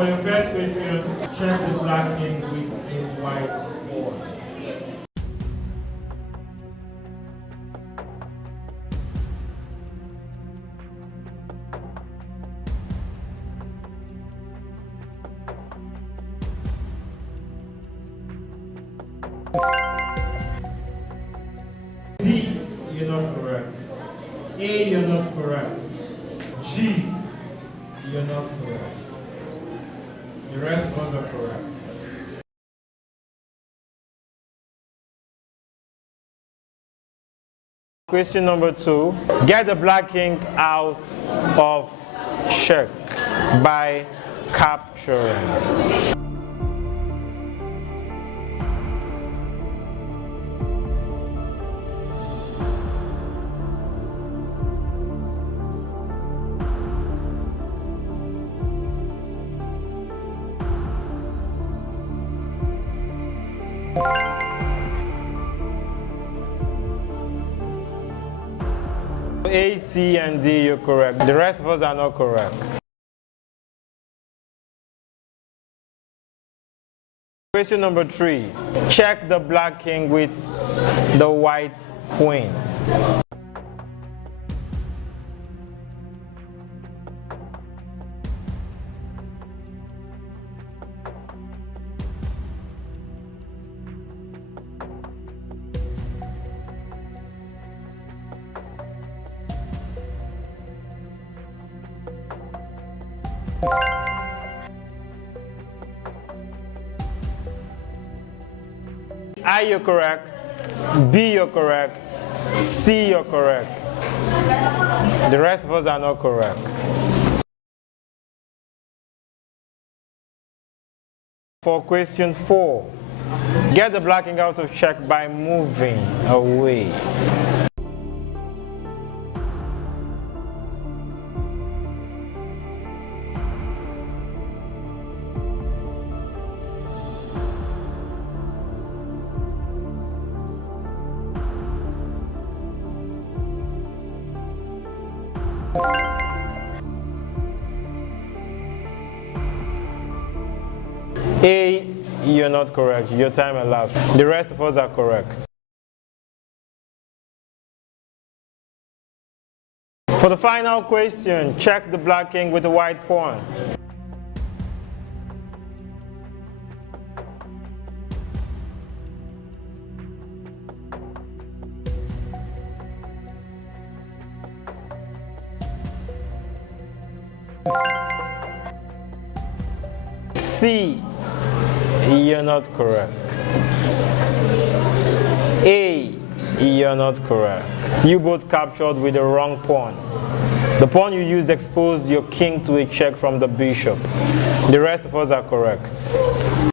for your first question, check the black king with a white pawn. D, you're not correct. A, you're not correct. G, you're not correct. The rest of us are correct. Question number 2. Get the black king out of check by capturing. A, C, and D, you're correct. The rest of us are not correct. Question number 3. Check the black king with the white queen. A, you're correct. B, you're correct. C, you're correct. The rest of us are not correct. For question 4, get the black king out of check by moving away. A, you're not correct. Your time elapsed. The rest of us are correct. For the final question, check the black king with the white pawn. C, you're not correct. A, you're not correct. You both captured with the wrong pawn. The pawn you used exposed your king to a check from the bishop. The rest of us are correct.